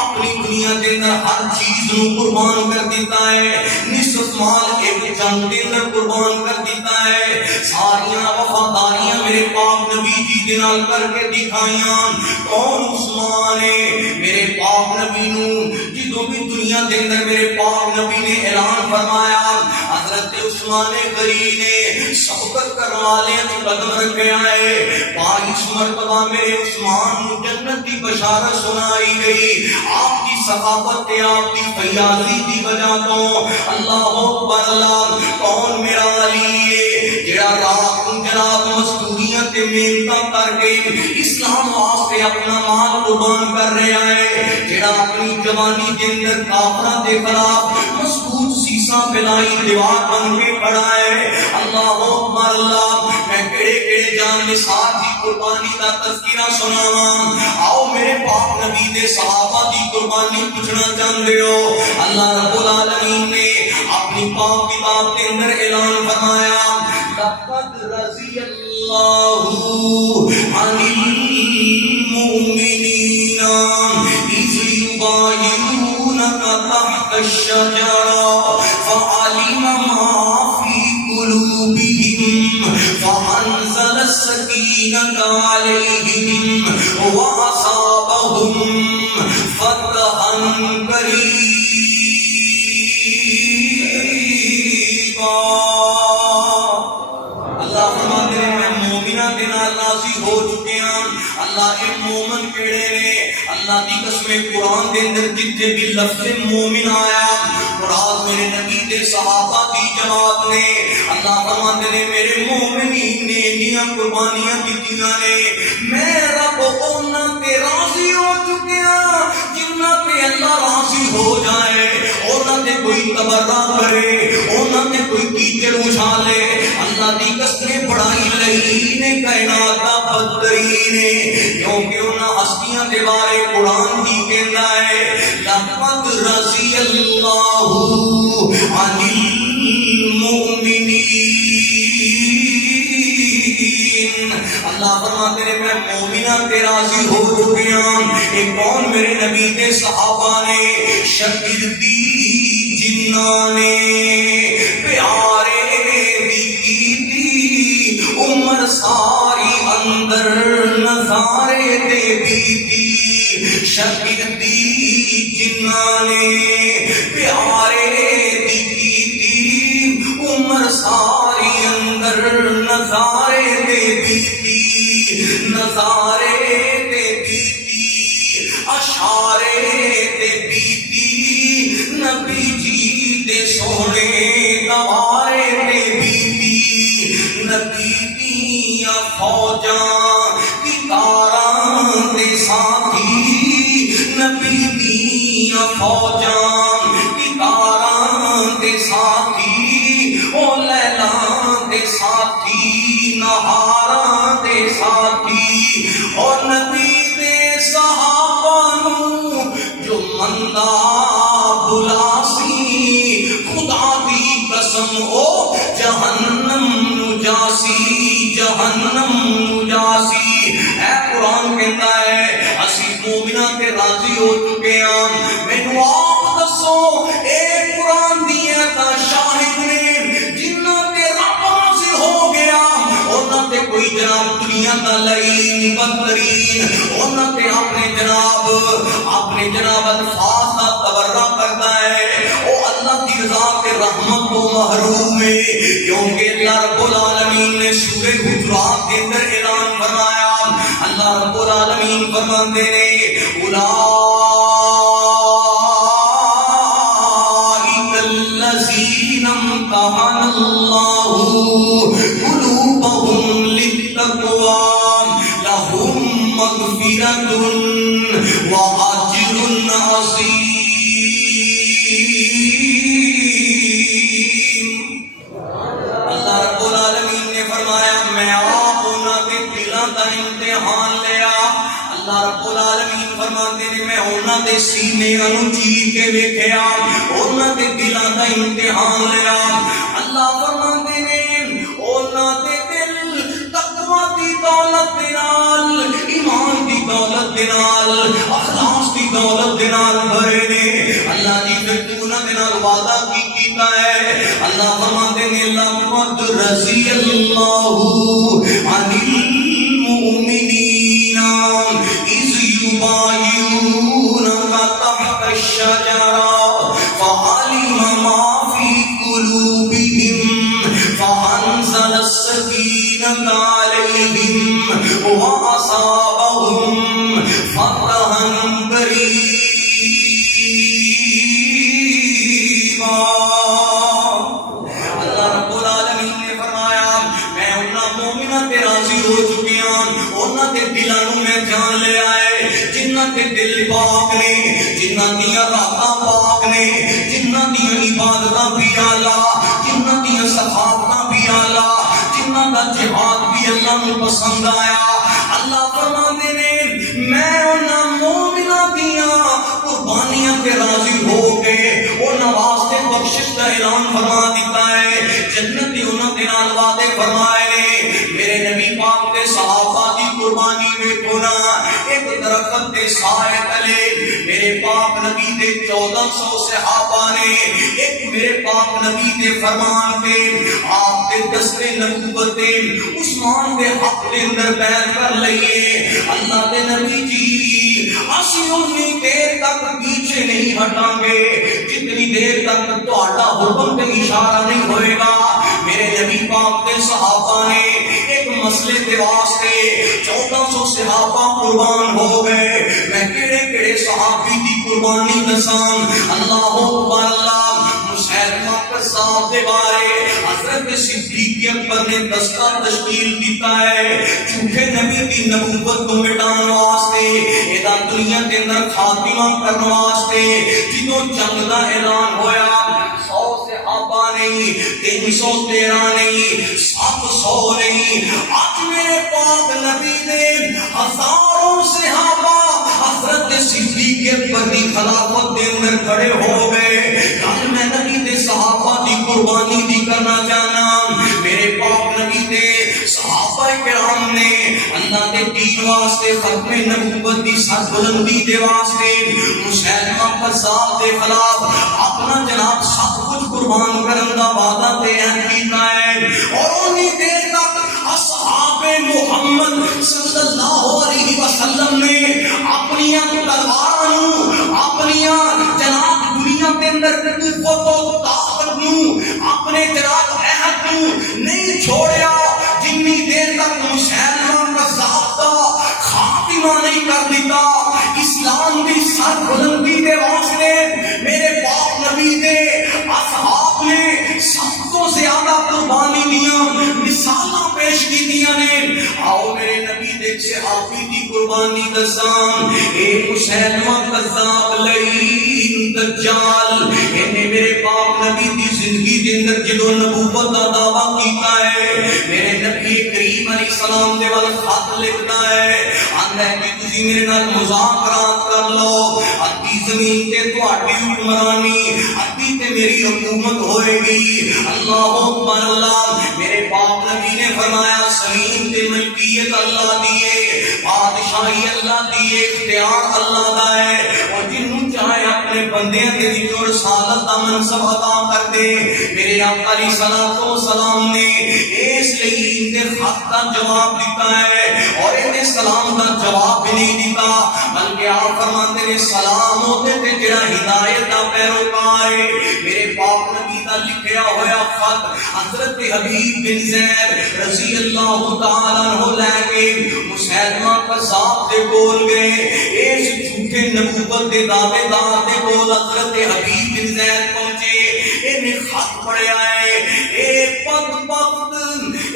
اپنی دنیا دے اندر ہر چیز نو قربان کر دیتا ہے، نصف مال ایک جنگ دے اندر قربان کر دیتا ہے، ساریاں وفاداریاں میرے پاک نبی جی دے نال کر کے دکھائیاں۔ کون عثمان ہے میرے پاک نبی نو جدوں بھی دنیا دے اندر میرے پاک نبی نے اعلان فرمایا، حضرت عثمان غنی نے صحبت کرنے والے قدم رکھے آئے، 22 مرتبہ میرے عثمان نو جنت دی بشارت سنائی گئی۔ آپ کی ثقافت تے آپ کی فیاضی دی وجہ تو اللہ اکبر اللہ۔ کون میرا علی ہے جڑا رات کو جناب مزدوریاں تے محنتاں کر کے اسلام واسطے اپنا مال قربان کر رہا ہے، جڑا اپنی جوانی کے اندر کافراں دے خلاف مسکوت سیسا پلائی دیوار بن کے کھڑا ہے. اللہ اکبر اللہ. میں کیڑے جان نثار دی قربانی دا تذکرہ سناواں. آؤ میرے پاک نبی دے صحابہ دی قربانی پوچھنا چاہندے ہو. اللہ رب العالمین نے اپنی پاک کتاب کے اندر اعلان فرمایا لقد رضی اللہ عن المؤمنین اذ یبایعونک تحت الشجرہ فعلم ما فی قلوبہم فانزل السکینۃ علیہم واصابہم فتحا قریبا. اللہ فرماتے ہیں میں مومنہ کے نال راضی ہو چکے ہیں. اللہ اے مومن کیڑے نے؟ اللہ دی قسم قرآن کے اندر جتنے بھی لفظ مومن آیا مراد میرے نبی دے صحابہ دی جماعت نے. اللہ فرماتے ہیں میرے مومنین نے انیاں قربانیاں دتیاں نے. میں رب انہاں تے راضی ہو چکے ہیں جنہاں تے اللہ راضی ہو جائے. انہاں تے کوئی تبرہ کرے, انہاں تے کوئی کیچڑ اچھالے. اللہ دی قسم بڑائی لئی نے کائنات دا بدترین ہے کیونکہ انہاں ہستیاں دے بارے قرآن ہی کہندا ہے لقد رضی اللہ عن المؤمنین. اللہ فرماتے ہیں میں مومنہ تے راضی ہو چکے ہیں. ایک کون؟ میرے نبی دے صحابہ نے, شاگردی جنہاں نے پیارے دی کیتی عمر ساری اندر نظارے دے بیتی. شاگردی جنہاں نے پیارے دی کیتی عمر ساری اندر نظارے دے بیتی. نظارے دے بیتی اشارے دے بیتی نبی جی دے سونے گوارے دے بیتی. نبی دیاں فوجاں کی کاراں دے ساتھی, نبی دیاں فوجاں کی کاراں دے ساتھی, او لیلاں دے ساتھی, نہاراں دے ساتھی, اور نبی دے صحابہ نو جو مندہ بلاسی خدا دی قسم او جہنم نو جاسی, جہنم نو جاسی. اے قرآن کہتا ہے اسی مومنہ تے راضی ہو چکے ہیں. مینوں آپ دسو اے قرآن دیاں تا شاہد نے جنہاں تے رب راضی ہو گیا انہاں تے کوئی جناب دنیا دا لعین بدترین انہاں تے اپنے جناب الفاظ دا تبرہ کرتا ہے او اللہ کی رضا کے رحمت کو محروم ہے. کیونکہ اللہ رب العالمین نے سورہ حجرات کے اندر اعلان فرمایا. اللہ رب العالمین فرماتے ہیں اولئک الذین امتحن اللہ قلوبہم للتقوی لہم مغفرۃ واجر عظیم. اللہ رب العالمین نے فرمایا میں آپ انہاں کے دلاں دا امتحان لیا. اللہ رب العالمین فرماتے ہیں میں انہاں دے سینے نوں چیر کے ویکھیا, انہاں دے دلاں دا امتحان لیا. اللہ فرماتے ہیں انہاں دے دل تقوی دی دولت دے نال, ایمان دی دولت دے نال, اخلاص دی دولت دے نال بھرے نے. اللہ جی پھر تو انہاں دے نال وعدہ کی کیتا ہے. اللہ فرماتے ہیں لقد رضی اللہ عن المؤمنین اذ یبایعونک تحت الشجرہ فعلم ما فی قلوبہم فانزل السکینۃ علیہم واصابہم فتحا قریبا. اللہ رب العالمین نے فرمایا میں انہاں مومناں تے راضی ہو چکے ہاں, انہاں دے دلاں نوں میں جان لیا ہے جنہاں دے دل پاک نے. جنہاں دیاں راتاں پاک نے، جنہاں دیاں عبادتاں بھی اعلیٰ، جنہاں دیاں صحافتاں بھی اعلیٰ، جنہاں دا جہاد بھی اللہ نو پسند آیا۔ اللہ فرماندے نے میں انہاں مومناں دیاں قربانیاں تے راضی ہو کے انہاں واسطے بخشش دا اعلان فرما دیتا ہے، جنت دی انہاں دے نال وعدے فرمائے نے۔ میرے نبی پاک دے صحابہ دی قربانی ویکھو نا، ایک درخت دے سائے تلے میرے پاک نبی دے 1400 صحابہ نے ایک میرے پاک نبی دے فرمان تے آپ دے دستے نبوت تے عثمان دے حق دے اندر بیعت کر لئیے۔ اللہ دے نبی جی اسی اتنی دیر تک پیچھے نہیں ہٹاں گے جتنی دیر تک تہاڈا حکم تے اشارہ نہیں ہوئے گا۔ میرے نبی پاک دے صحابہ نے ایک مسئلے دے واسطے 1400 صحابہ قربان ہو گئے۔ میں کیڑے کیڑے صحابی دی قربانی دساں؟ اللہ اکبر اللہ۔ مسیلمہ کذاب دے بارے حضرت صدیق اکبر نے دستہ تشکیل دیتا ہے جھوٹے نبی دی نبوت کو مٹان واسطے، ادا دنیا کے اندر خاتمہ کرنے واسطے۔ جدوں جنگ دا اعلان ہویا 100 صحابہ نہیں، 313 نہیں، 700 نہیں، آج میرے پاک نبی نے ہزاروں صحابہ حضرت صدیق اکبر دی خلافت دے اندر کھڑے ہو گئے۔ کل میں نبی دے صحابہ دی قربانی دی کرنا چاہنا۔ میرے پاک نبی دے صحابہ کرام نے اللہ دے دین واسطے، ختم نبوت دی سربلندی دے واسطے مسیلمہ کذاب دے خلاف اپنا جناب سب کچھ قربان کرن دا وعدہ تے عہد کیتا ہے، اور انہی دیر تک اصحاب محمد صلی اللہ علیہ وسلم نے اپنی تلواراں نوں، اپنی جناب دنیا کے اندر قوت و طاقت نوں، اپنے جناب عہد نوں نہیں چھوڑیا جنی دیر تک مسلمان کذاب دا خاتمہ نہیں کر دیتا۔ اسلام دی سربلندی دے واسطے میرے پاک نبی دے اصحاب نے سب کو زیادہ قربانی دیاں مثالاں پیش کی دیاں نے۔ آؤ میرے نبی دے صحابی دی قربانی دساں۔ اے مسیلمہ کذاب لعین دجال، انہیں میرے پاک نبی دی زندگی دے اندر جدوں نبوت دا دعویٰ کیتا ہے، میرے نبی کریم علیہ السلام دے وال خط لکھتا ہے، آندا ہے کہ تسی میرے نال مذاکرات کر لو، ادھی زمین تے تہاڈی حکمرانی، ادھی تے میری حکومت ہوئے گی۔ اللہ اکبر اللہ۔ میرے پاک نبی نے فرمایا زمین تے ملکیت اللہ دیے، بادشاہی اللہ دیے، اختیار اللہ دا ہے، اور جنوں چاہے اپنے بندیاں دے وچوں رسالت دا منصب عطا کر دے۔ میرے آقا علیہ الصلوۃ والسلام نے اس لیے ان خط کا جواب دیتا ہے، اور انہیں سلام کا جواب بھی نہیں دیتا، بلکہ آپ فرماتے ہیں سلام ہوتے تے جڑا ہدایت دا پیروکار ہے۔ میرے پاک نبی دا لکھیا ہویا خط حضرت حبیب بن زید رضی اللہ تعالیٰ عنہ لے کے مسیلمہ کذاب دے کول گئے۔ اس جھوٹے نبوت دے دعوے دار دے کول حضرت حبیب بن زید پہنچے، انہیں خط پڑھیا ہے، اے بدبخت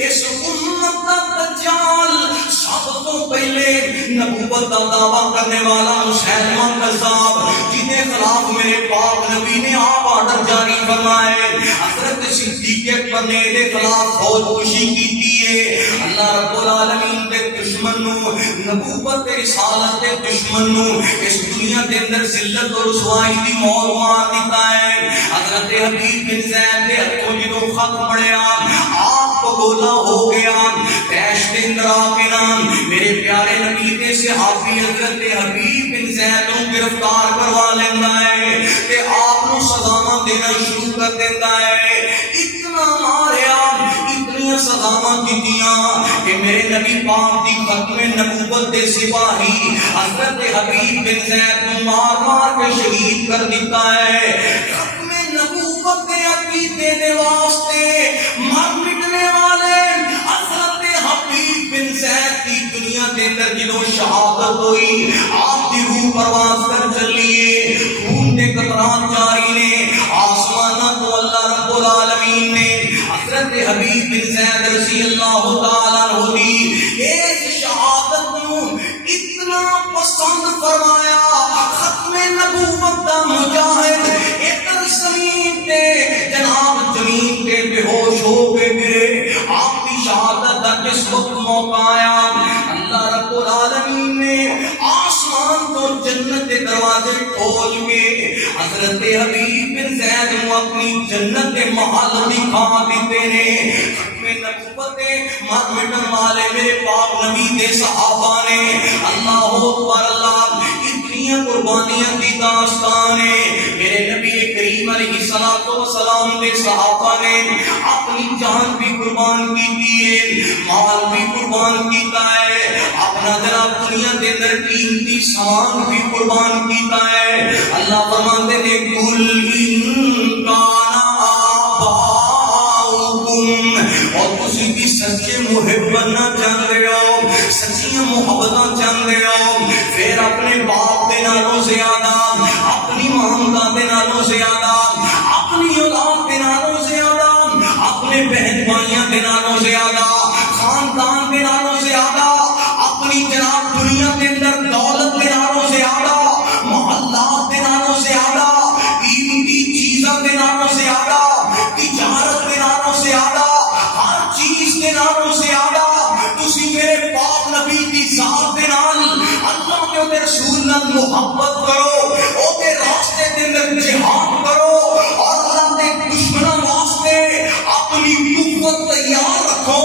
اس امت دا دجال، سب تو پہلے نبوت دا دعویٰ کرنے والا مسیلمہ کذاب، جنہیں خلاف میرے پاک نبی نے آپ آرڈر جاری فرمائے، حضرت صدیق اکبر نے دے خلاف فوج کشی کیتی ہے۔ اللہ رب العالمین دے دشمن نو، نبوت دے رسالت دے دشمن نو اس دنیا دے اندر ذلت اور رسوائی دی موت مار دیتا ہے۔ حضرت حبیب بن زید دے ہتھوں جدوں خط پڑھیا، آپ کو بولا ہو گیا، تیش دے اندر آ کے نام میرے پیارے نبی دے صحابی حضرت حبیب بن زید نو گرفتار کروا لینا ہے تے آپ نو سزاواں دینا شروع کر دیتا ہے۔ اتنا ماریا، اتنی سزاواں دتیاں کہ میرے نبی پاک دی ختم نبوت دے سپاہی حضرت حبیب بن زید نو مار مار کے شہید کر دیتا ہے۔ ختم نبوت دے عقیدے دے واسطے مر مٹنے والے حضرت حبیب بن زید کی دنیا دے اندر جدوں شہادت ہوئی، آپ دی روح پرواز کر چلیے، خون دے قطرات جاری نے، آسمانہ تو اللہ رب العالمین نے حضرت حبیب بن زید رضی اللہ تعالیٰ عنہ دی اس شہادت نو اتنا پسند فرمایا، ختم نبوت دا مجاہد ادھر زمین تے جناب زمین تے بے ہوش ہو کے گرے. آپ کی شہادت دا جس وقت موقع آیا اللہ رب العالمین نے آسمان کو جنت کے دروازے کھول کے حضرت حبیب بن زید کو اپنی جنت کے محل دکھا دیتے نے. نبوت مر مٹن والے میرے پاک نبی دے صحابہ نے اللہ اکبر اللہ اتنی قربانیاں دی داستان ہے. میرے نبی کریم علیہ الصلوۃ والسلام دے صحابہ نے اپنی جان بھی قربان کی ہے, مال بھی قربان کیتا ہے, اپنا جناب دنیا دے اندر قیمتی سامان بھی قربان کیتا ہے. اللہ فرماتے نے کل ان کان اور تسی بھی سچے محب بننا چاہتے ہو, سچیاں محبتاں چاہتے ہو, پھر اپنے باپ دے نالوں زیادہ, اپنی ماں دے نالوں زیادہ, اپنی اولاد دے نالوں زیادہ, اپنے بہن بھائیاں دے نالوں زیادہ, خاندان دے نالوں زیادہ, اپنی جناب دنیا کے اندر دولت دے نالوں زیادہ, محلات دے نالوں زیادہ, قیمتی چیزاں دے نالوں زیادہ, تجارت دے نالوں زیادہ, ہر چیز دے نالوں زیادہ تسی میرے پاک نبی دی ذات دے نال اللہ کے تے رسول نال محبت کرو, او تے راستے دے اندر جہاد کرو اور اللہ دے دشمناں واسطے اپنی قوت تیار رکھو.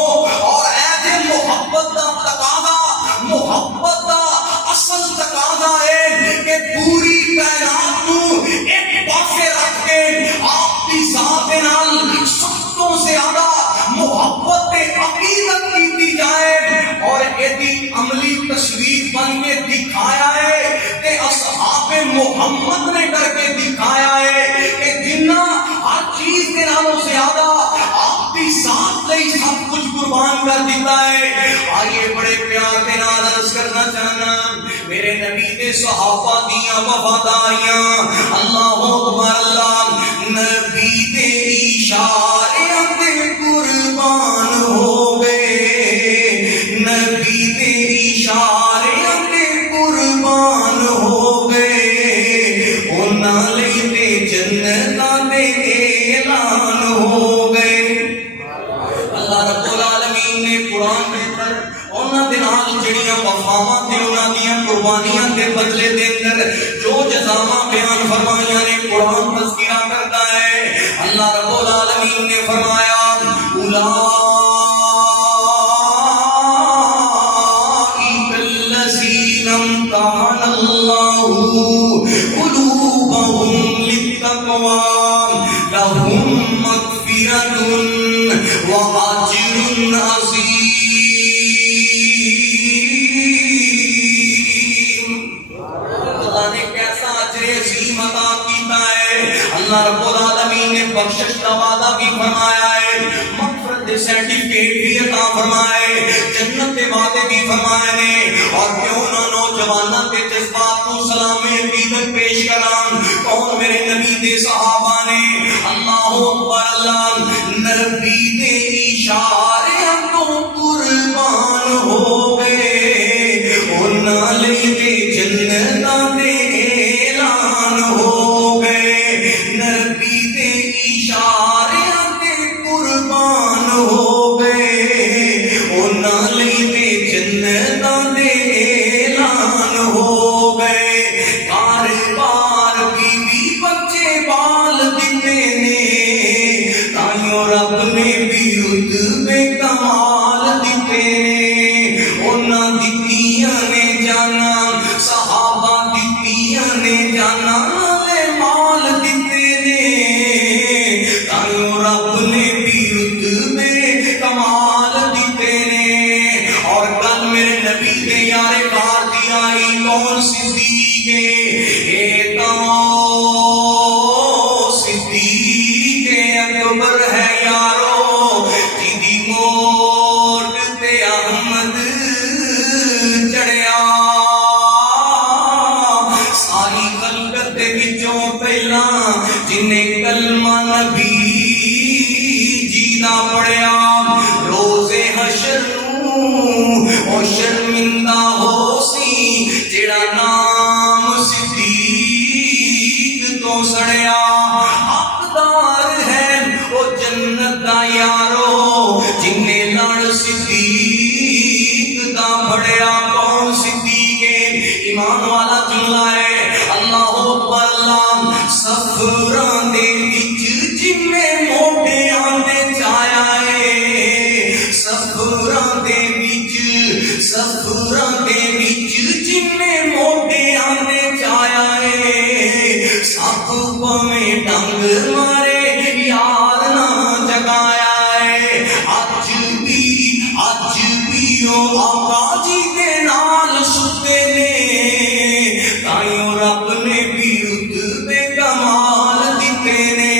اور اے جے محبت دا تقاضا, محبت دا اصل تقاضا ہے کہ پوری کائنات کو ایک پاسے رکھ کے آپ کی ذات دے نال سختوں سے زیادہ محبت عقیدت کی جائے. اور ایدی عملی تصویر بن کے دکھایا ہے کہ اصحاب محمد نے کر کے دکھایا ہے کہ جنہ ہر چیز کے نالوں زیادہ آپ کی ذات لئی سب کچھ قربان کر دیتا ہے. آئیے بڑے پیار کے نال عرض کرنا چاہنا میرے نبی دے صحابہ دیاں وفاداریاں اللہ اکبر اللہ. نبی دے اشارے تے قربان ہو گئے, نبی دے اشارے تے قربان ہو گئے, انہاں لئی تے جنتاں دے اعلان ہو گئے. اللہ رب العالمین نے قرآن کے اندر انہاں دے نال جڑیاں وفاواں تے انہاں دیاں قربانیاں دے بدلے دے اندر جو جزاواں بیان فرمائیاں نے قرآن تذکرہ کرتا ہے. اللہ رب العالمین نے فرمایا اولئک الذین امتحن اللہ قلوبہم للتقوی لہم مغفرۃ واجر عظیم. اللہ نے کیسا اجر عظیم عطا کیتا ہے. اللہ رب العالمین نے بخشش کا وعدہ بھی فرمایا ہے, مغفرت دے سرٹیفکیٹ بھی عطا فرمائے, جنت کے وعدے بھی فرمائے نے. اور کیوں نہ نوجوانوں کے جذبات کو سلام عقیدت پیش کران, کون میرے نبی دے صحابہ نے اللہ اکبر اللہ نبی دے اشارے تو قربان ہو گئے, انہاں لئی تے جنتاں دے اعلان ہو گئے, نبی دے اشارے تے قربان ہو گئے, انہاں لئی تے جنتاں دے اعلان ہو گئے. کاروبار بیوی بچے بال دیتے نے, تائیوں رب نے بھی رتبے کمال دیتے نے, انہاں دتیاں نے جانا صحابہ دتیاں نے جانا مال دیتے نے, تائیوں رب نے بھی رتبے کمال دیتے نے. اور کل میرے نبی کے یار کار دی آئی کون صدیق ہے, صدیق اکبر ہے یارو, جدی موٹ تے احمد چڑھیا, ساری خلقت دے وچوں پہلا جنہیں کلمہ نبی جی دا پڑھیا, روزے حشر نوں او شرمندہ ہو سی جڑا نام صدیق اج بھی او آقا جی دے نال ستے نے تائیوں رب نے بھی رتبے کمال دیتے نے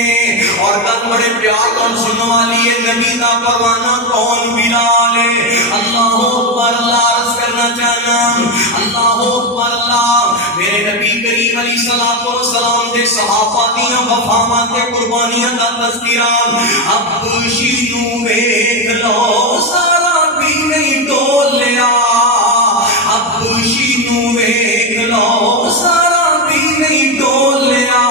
اور کل بڑے پیار کون سننے والی ہے نبی دا پروانہ کون بلال ہے اللہ اکبر اللہ عرض کرنا چاہنا اللہ اکبر اللہ میرے نبی کریم علیہ الصلوۃ والسلام دے صحابہ دیاں وفاواں تے قربانیاں دا تذکرہ حبشی نو ویکھ لو سارا بھی نہیں ڈولیا حبشی نو ویکھ لو سارا بھی نہیں ڈولیا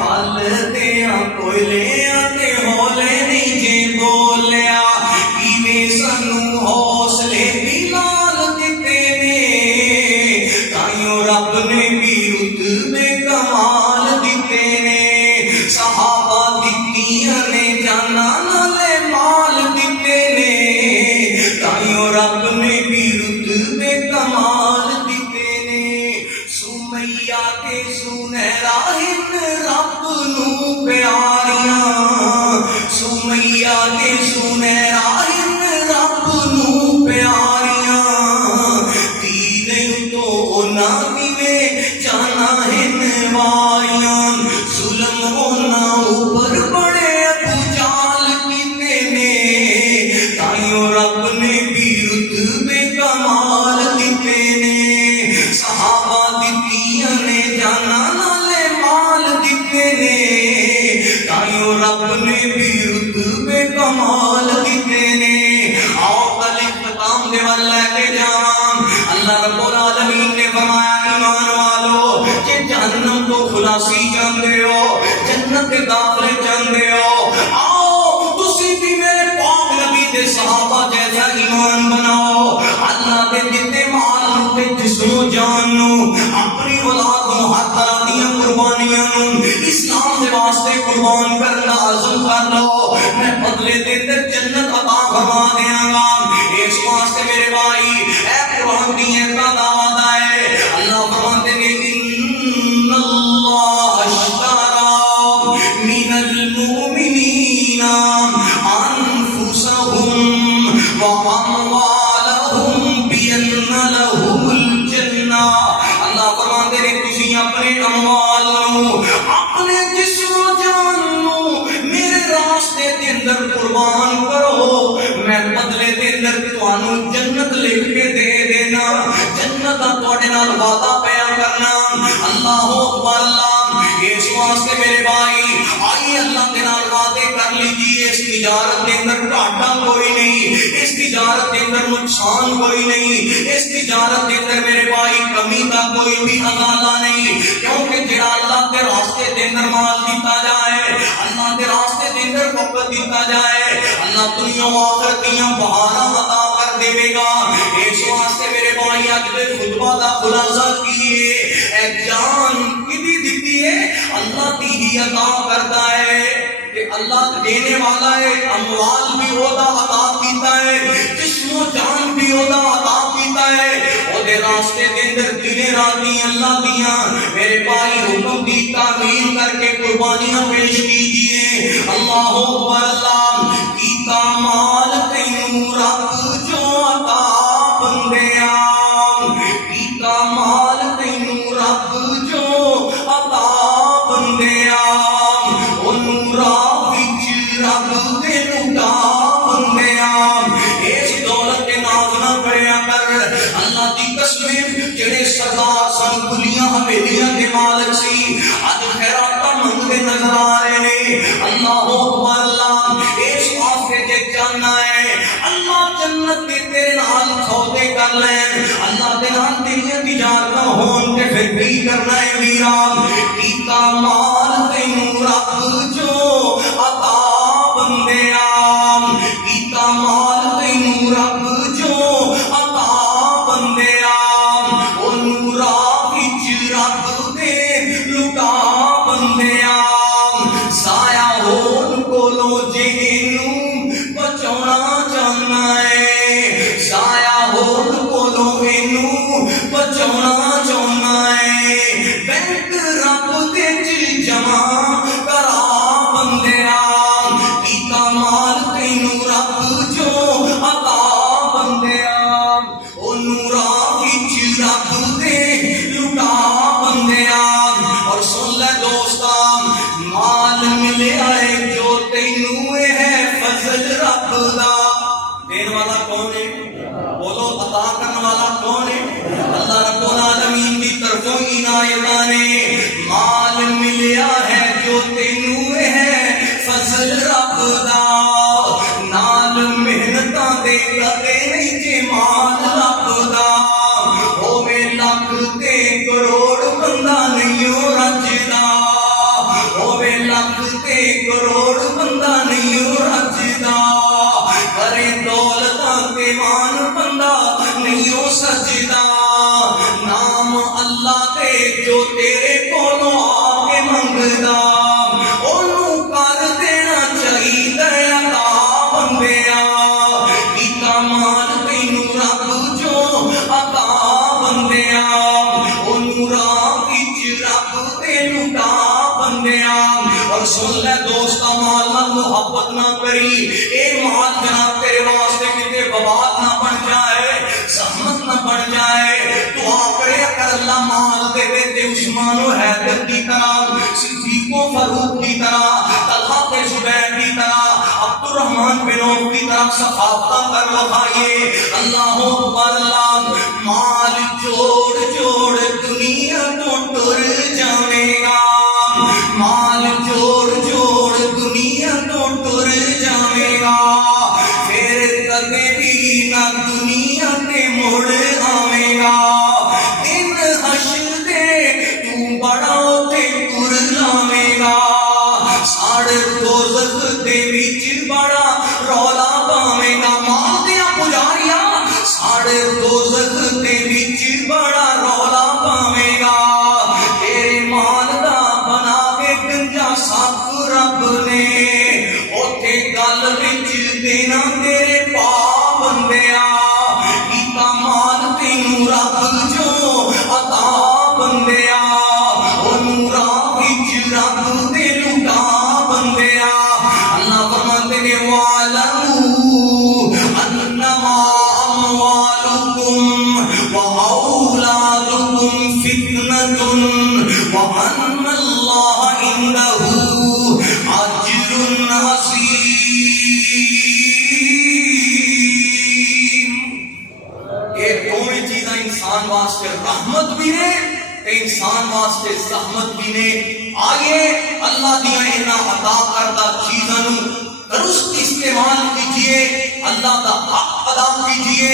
پل دیاں کوئلیاں تے ہولے نہیں جے بولیا کیویں سانو حوصلے بلال دتے نے تائیوں رب نے بھی رتبے کمال دیتے نے صحابہ دتیاں نے جانا نالے مال دیتے نے تائیوں رب نے بھی رتبے کمال دیتے نے سمیہ تے سنہرا ہن رب نو پیاریاں سمیہ تے سنہرا ہن رب نو پیاریاں دین تو اونا دیوے جانا ہن واریاں ظلم اونا اوپر بڑے ابو جال کیتے نے تائیوں رب نے بھی رتبے کمال دیتے نے صحابہ دتیاں نے جانا نالے مال دیتے نے تائیوں رب نے بھی رتبے کمال دیتے نے آؤ کل اختتام دے ول لے کے جاواں اللہ رب العالمین نے فرمایا ایمان والو کہ جہنم تو خلاصی جاندے ہو جنت کے داخلے جاندے ہو آؤ تسی بھی میرے پاک نبی دے صحابہ جیسا ایمان بناؤ اللہ دے دتے مال تے جسم و جان نو اپنی اولاد نو ہر طرح دیاں قربانیاں نو اسلام دے واسطے قربان کرنا عزم کر لو میں بدلے دے تے جنت عطا فرما دیاں گا اس واسطے میرے بھائی اے قرآن دی کا دعویٰ ہے اللہ فرماتے ہیں ان اللہ اشترى من المؤمنین انفسهم واموالهم بان لهم الجنہ اللہ فرماتے ہیں تسی اپنے اموال نو اپنے جسم و جان نو میرے راستے دے اندر قربان کرو میں بدلے دے اندر تانوں جنت لکھ کے دے دینا جنت دا تواڈے نال وعدہ پیا کرنا اللہ اکبر اللہ اس واسطے میرے بھائی آئیے اللہ کے نال وعدے کر لیجیے اس تجارت کے اندر گھاٹا کوئی نہیں اس تجارت کے اندر نقصان کوئی نہیں اس تجارت کے اندر میرے بھائی کمی کا کوئی بھی اندازہ نہیں کیونکہ جڑا اللہ کے راستے کے اندر مال دیتا جائے اللہ کے راستے کے اندر وقت دیتا جائے اللہ دنیا و آخرت دیاں بہاراں عطا کر دے گا اس واسطے میرے بھائی اج دے خطبہ دا خلاصہ کیے اے جان کدی دتی ہے اللہ دی ہی عطا کرتا ہے کہ اللہ دینے والا ہے اموال بھی ہوتا عطا کیتا ہے جسم و جان بھی ہوتا عطا کیتا ہے او دے راستے دے اندر دن راتی اللہ دیاں میرے بھائی حکم دی تعمیل کر کے قربانیاں پیش کیجئے اللہ اکبر اللہ کیتا مال تینوں رب جو عطا بندیاں کیتا مال تینوں رب جو عطا بندیاں او نورا وچ رب دے لٹا بندیاں اس دولت کے ناز نہ کریا کر اللہ دی قسم جڑے سردار سن کلیاں حویلیاں دے مالک سی اج خیراتاں منگدے نظر آ رہے نے اللہ اکبر اللہ اس واسطے جے جاننا ہے اللہ جنت دے تیرے نال سودے کر لین اللہ دے نال تیریاں تجارتاں ہون تے پھر بھی کرنا ہے ویران کیتا مال تینوں رب جو عطا بندیاں کیتا مال تینوں رب جو عطا بندیاں او نورا وچ رب دے لٹا بندیاں سایہ ہون کولو جے اینوں بچاونا چاہنا ہے سایہ ہون کولو اینوں بچاونا چاہنا ہے بینک رب دے جمع کرا بندیاں کیتا مال تینوں رب جو عطا بندیا او نورا وچ رب دے لٹا بندیا اور سن لے دوستا مال ملیا ہے جو تینوں ہے فضل رب دا دین والا کون ہے بولو عطا کرنے والا کون ہے اللہ رب العالمین کی طرفوں عنایتاں نے مال ملیا ہے جو تینوں ہے فضل رب دا نال محنتاں دے کدے نہیں جے مال رب دا ہوے لکھ تے کروڑ بندہ نہیں رجدا ہوے لکھ تے کروڑ بندہ نہیں رجدا کرے دولتاں تے مان بندہ نہیں سجدا نام اللہ تے جو تیرے کولوں آ کے منگدا اونوں کر دینا چاہیدا عطا بندیا کیتا مال تینوں رب جو عطا بندیا اونوں راہ وچ رب تے لٹا بندیا اور سن لے دوستا مال نال محبت نہ کری اے مال جناب تیرے واسطے کتے بباد نہ بن جائے زحمت نہ بن جائے دعا کرے اگر اللہ مال دے دے عثمان و حیدر کی طرح صدیق و فاروق کی طرح طلحہ تے زبیر کی طرح عبد الرحمن بن عوف کی طرح صحابہ کر وخائیے اللہ اکبر اللہ مال جوڑ جوڑ دنیا تو ٹر جاوے گا مال جوڑ جوڑ دنیا تو ٹر جاوے گا پھر کدے بھی نہ دنیا تے مڑ آوے گا دن حشر دے تو بڑا تے ٹر لاوے گا ساڑ دوزخ دے وچ بڑا رولا پاوے گا مال دیا پجاریا ساڑ دوزخ دے وچ بڑا رولا پاوے گا تیرے مال دا بنا کے گنجا سب رب نے اوتھے گل وچ دینا تیرے پا بندیا کیتا مال تینوں رب جو عطا بندیا او نورا وچ رب دے لٹا بندیا اللہ فرماتے نے وَاعْلَمُوا أَنَّمَا أَمْوَالُكُمْ وَأَوْلَادُكُمْ فِتْنَةٌ وَأَنَّ اللَّهَ عِندَهُ أَجْرٌ عَظِيمٌ یہ دونوں چیزاں انسان واسطے رحمت بھی نے انسان واسطے زحمت بھی نے آئیے اللہ دیا اینا عطا کردہ چیزاں درست استعمال کیجئے اللہ دا حق ادا کیجئے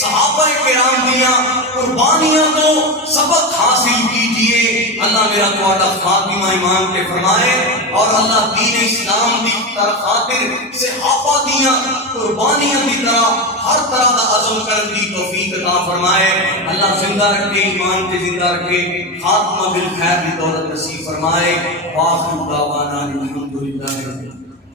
صحابہ کرام دیا قربانیاں تو سبق حاصل کیجئے اللہ میرا تواڈا خاتمہ ایمان کے فرمائے اور اللہ دین اسلام دی طرح خاطر صحابہ دیا قربانیاں دی طرح ہر طرح دا عزم کرن دی توفیق عطا فرمائے اللہ زندہ رکھے ایمان کے زندہ رکھے خاتمہ بالخیر دی دولت نصیب فرمائے واخر دعوانا الحمدللہ